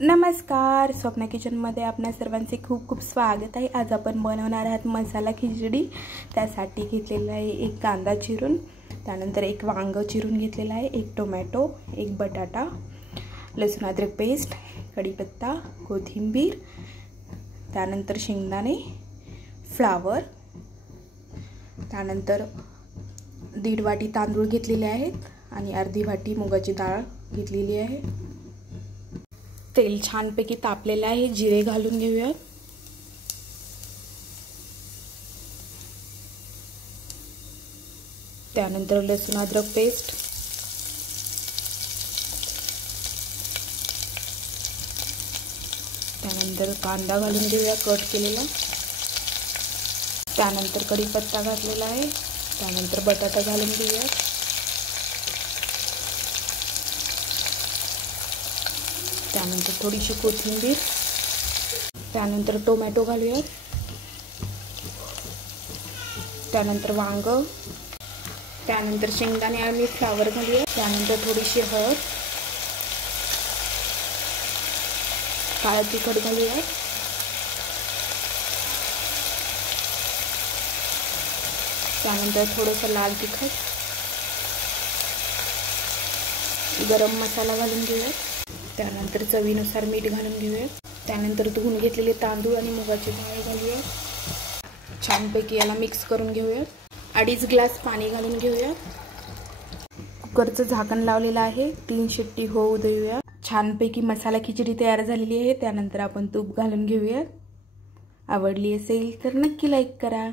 नमस्कार, स्वप्ना किचनमध्ये आपणा सर्वांचे खूप खूप स्वागत आहे। आज आपण बनवणार आहोत मसाला खिचडी। त्यासाठी घेतलेला आहे एक कांदा चिरून, त्यानंतर एक वांग चिरून घेतलेला आहे, एक टोमॅटो, एक बटाटा, लसूण अद्रक पेस्ट, कढीपत्ता, कोथिंबीर, त्यानंतर शेंगदाणे, फ्लावर, त्यानंतर 1.5 वाटी तांदूळ घेतलेले आहेत आणि अर्धी वाटी मुगाची डाळ घेतलेली आहे। तेल छानपैकी तापलेले आहे, जिरे घालून घेऊया। त्यानंतर लसूण अद्रक पेस्ट, त्यानंतर कांदा घालून घेऊया कट केलेला, त्यानंतर कढीपत्ता घातलेला आहे, त्यानंतर बटाटा घालून घेऊया, त्यानंतर थोडीशी कोथिंबीर, त्यानंतर टोमॅटो घालूया, त्यानंतर वांग, त्यानंतर शेंगदाणे आणि फ्लावर घालूया, त्यानंतर थोडीशी हळद, काळं तिखट घालूया, त्यानंतर थोडंसं लाल तिखट, गरम मसाला घालून घेऊया, त्यानंतर चवीनुसार मीठ घालून घेऊया, त्यानंतर धुवून घेतलेले तांदूळ आणि मुगाची डाळ घालूया। छानपैकी याला मिक्स करून घेऊया। 2.5 ग्लास पाणी घालून घेऊया। कुकरचं झाकण लावलेलं आहे, 3 शिट्टी होऊ देऊया। छानपैकी मसाला खिचडी तयार झालेली आहे। त्यानंतर आपण तूप घालून घेऊया। आवडली असेल तर नक्की लाईक करा।